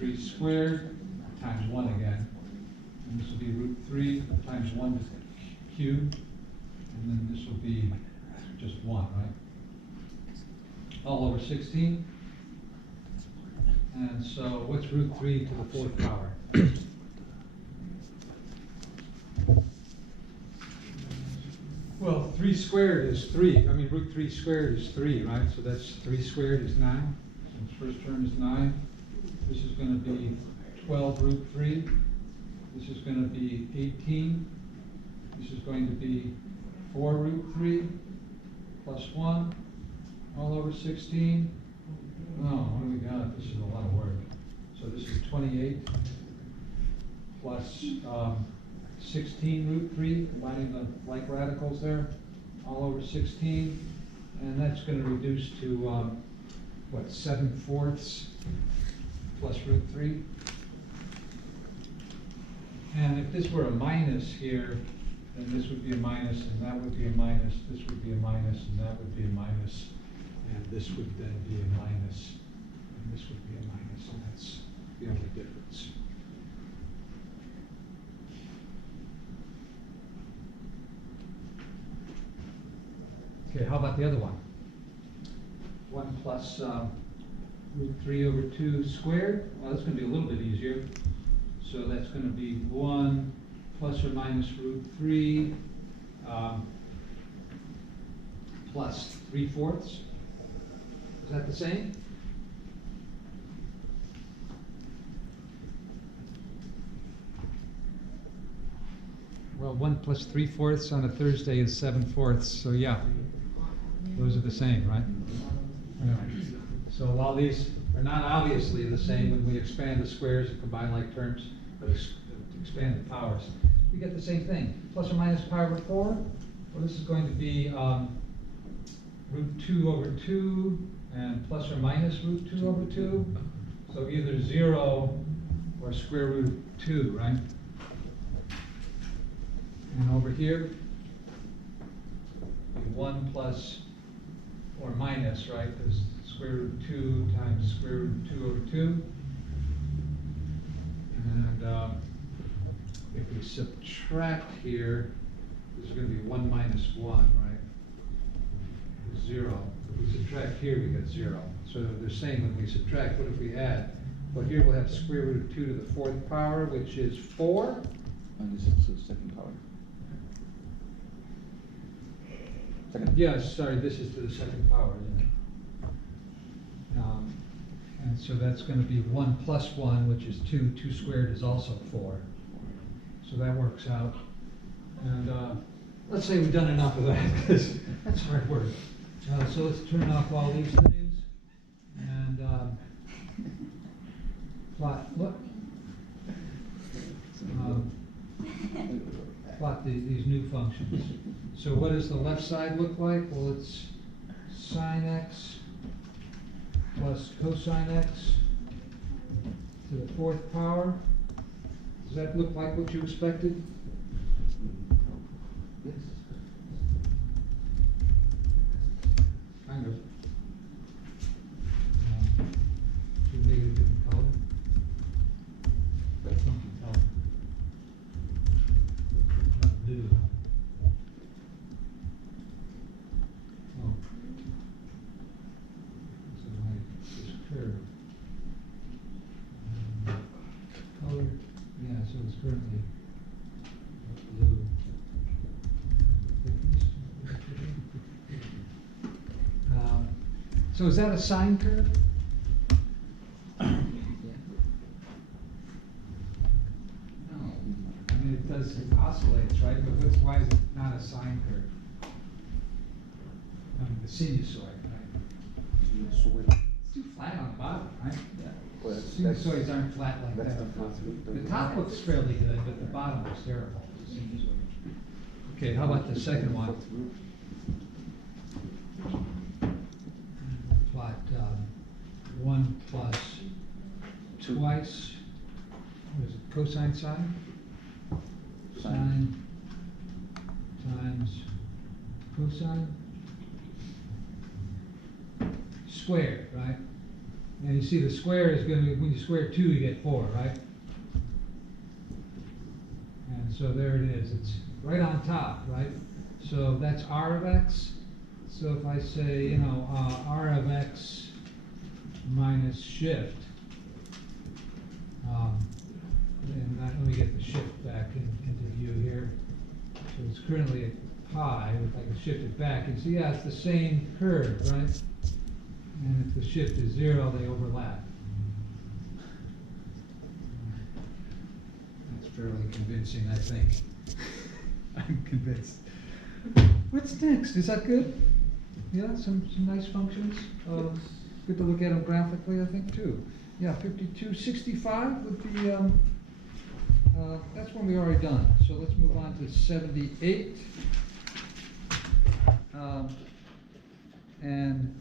3 squared times 1 again. And this will be root 3 times 1 cubed. And then this will be just 1, right? All over 16. And so what's root 3 to the 4th power? Well, 3 squared is 3. I mean, root 3 squared is 3, right? So that's 3 squared is 9. So the first term is 9. This is going to be 12 root 3. This is going to be 18. This is going to be 4 root 3 plus 1 all over 16. Oh, what do we got? This is a lot of work. So this is 28 plus 16 root 3, combining the like radicals there, all over 16. And that's going to reduce to, what, 7/4 plus root 3. And if this were a minus here, then this would be a minus, and that would be a minus, this would be a minus, and that would be a minus, and this would then be a minus, and this would be a minus, and that's the only difference. Okay, how about the other one? 1 plus root 3 over 2 squared. Well, that's going to be a little bit easier. So that's going to be 1 plus or minus root 3 plus 3/4. Is that the same? Well, 1 plus 3/4 on a Thursday is 7/4. So yeah, those are the same, right? Yeah. So while these are not obviously the same when we expand the squares and combine like terms, but expand the powers, we get the same thing. Plus or minus pi over 4. Well, this is going to be root 2 over 2 and plus or minus root 2 over 2. So either 0 or square root of 2, right? And over here, 1 plus or minus, right? There's square root of 2 times square root of 2 over 2. And if we subtract here, this is going to be 1 minus 1, right? 0. If we subtract here, we get 0. So they're saying when we subtract, what if we add? Well, here we'll have square root of 2 to the 4th power, which is 4. And this is the second power. Second. Yes, sorry, this is to the 2nd power, isn't it? And so that's going to be 1 plus 1, which is 2. 2 squared is also 4. So that works out. And let's say we've done enough of that, because that's hard work. So let's turn off all these things and plot, look. Plot these new functions. So what does the left side look like? Well, it's sine x plus cosine x to the 4th power. Does that look like what you expected? Yes. Kind of. Should we make it a different color? Funky color. Not blue. Oh. So like this curve. Color. Yeah, so it's currently blue. So is that a sine curve? No. I mean, it does, it oscillates, right? But why is it not a sine curve? I mean, the sinusoid, right? It's too flat on the bottom, right? Yeah. Well, Sinusoids aren't flat like that's that. not possible. The top looks fairly good, but the bottom looks terrible. Okay, how about the second one? Plot 1 plus twice, what is it, cosine sine? Sine times cosine squared, right? And you see the square is gonna, when you square 2, you get 4, right? And so there it is, it's right on top, right? So that's R of x. So if I say, you know, R of x minus shift, and let me get the shift back into view here. So it's currently at pi, if I can shift it back, and see, yeah, it's the same curve, right? And if the shift is 0, they overlap. That's fairly convincing, I think. I'm convinced. What's next? Is that good? Yeah, some nice functions. Good to look at them graphically, I think, too. Yeah, 5265 would be, that's one we already done. So let's move on to 78. And,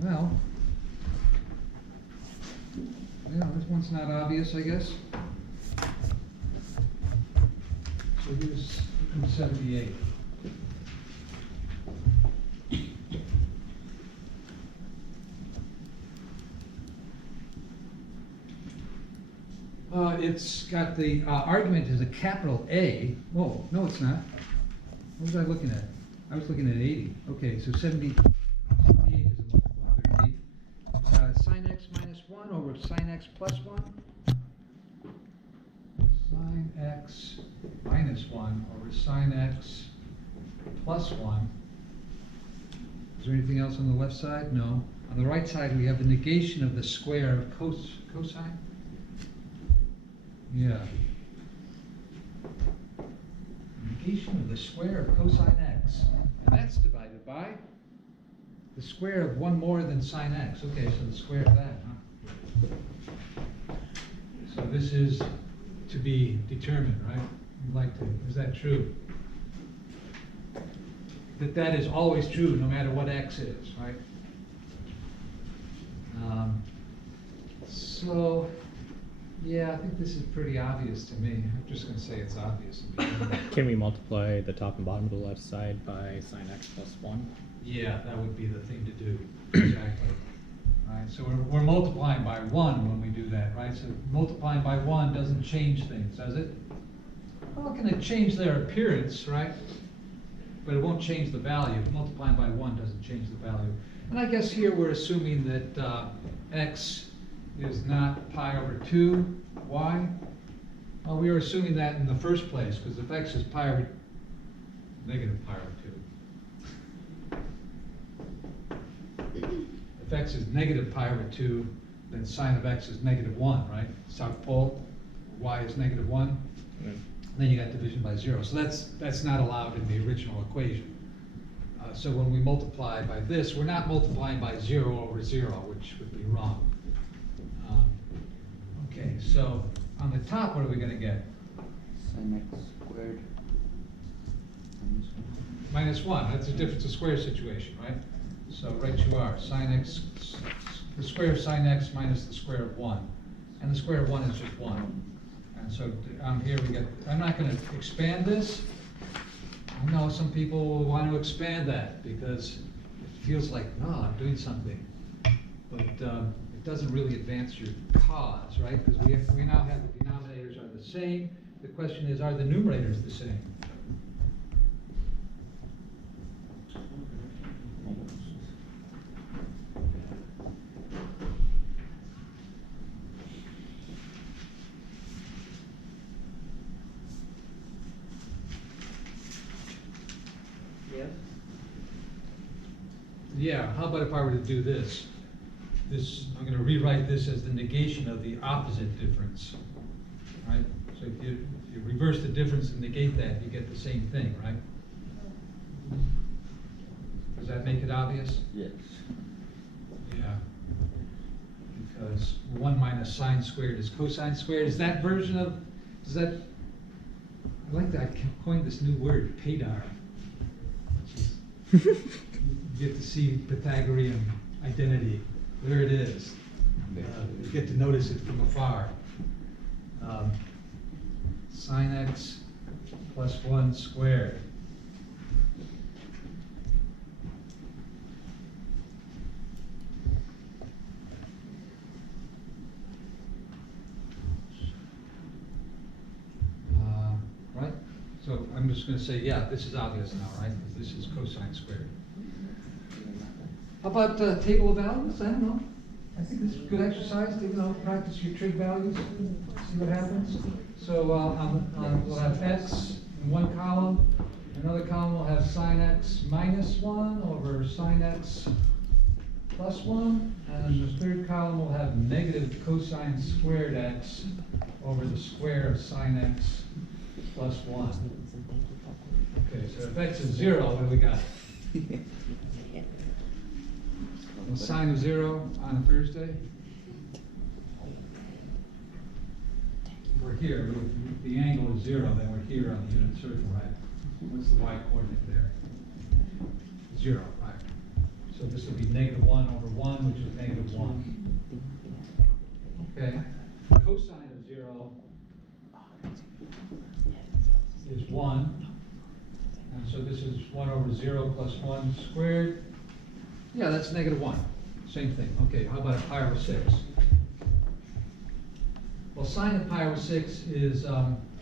well, yeah, this one's not obvious, I guess. So here's 78. It's got the argument is a capital A. Whoa, no, it's not. What was I looking at? I was looking at 80. Okay, so 78 is a multiple of 13. Sine x minus 1 over sine x plus 1. Sine x minus 1 over sine x plus 1. Is there anything else on the left side? No. On the right side, we have the negation of the square of cosine. Yeah. Negation of the square of cosine x. And that's divided by the square of 1 more than sine x. Okay, so the square of that, huh? So this is to be determined, right? You'd like to, is that true? That is always true no matter what x is, right? So, yeah, I think this is pretty obvious to me. I'm just going to say it's obvious. Can we multiply the top and bottom of the left side by sine x plus 1? Yeah, that would be the thing to do. Exactly. Right, so we're multiplying by 1 when we do that, right? So multiplying by 1 doesn't change things, does it? Well, it's going to change their appearance, right? But it won't change the value. Multiplying by 1 doesn't change the value. And I guess here we're assuming that x is not pi over 2, y. Well, we were assuming that in the first place, because if x is pi over, negative pi over 2. If x is negative pi over 2, then sine of x is negative 1, right? South pole, y is negative 1. Then you got division by 0. So that's not allowed in the original equation. So when we multiply by this, we're not multiplying by 0 over 0, which would be wrong. Okay, so on the top, what are we going to get? Sin x squared Minus 1. That's a difference of square situation, right? So right you are. Sine x, the square of sine x minus the square of 1. And the square of 1 is just 1. And so here we get, I'm not going to expand this. I know some people will want to expand that because it feels like, no, I'm doing something. But it doesn't really advance your cause, right? Because we now have the denominators are the same. The question is, are the numerators the same? Yeah, how about if I were to do this? I'm going to rewrite this as the negation of the opposite difference, right? So if you reverse the difference and negate that, you get the same thing, right? Does that make it obvious? Yes. Yeah. Because 1 minus sine squared is cosine squared. Is that version of, is that, I like that, I coined this new word, PADAR. You get to see Pythagorean identity. There it is. You get to notice it from afar. Sine x plus 1 squared. just gonna say, yeah, this is obvious now, right? Because this is cosine squared. How about table of values? I don't know. I think this is a good exercise to, practice your trig values, see what happens. So we'll have x in one column, another column will have sine x minus 1 over sine x plus 1, and the third column will have negative cosine squared x over the square of sine x plus 1. Okay, so if x is 0, what do we got? A sine of 0 on a Thursday? We're here, the angle is 0, then we're here on the unit circle, right? What's the y coordinate there? 0, right. So this will be negative 1 over 1, which is negative 1. Okay, cosine of 0 is 1. And so this is 1 over 0 plus 1 squared. Yeah, that's negative 1. Same thing. Okay, how about a pi over 6? Well, sine of pi over 6 is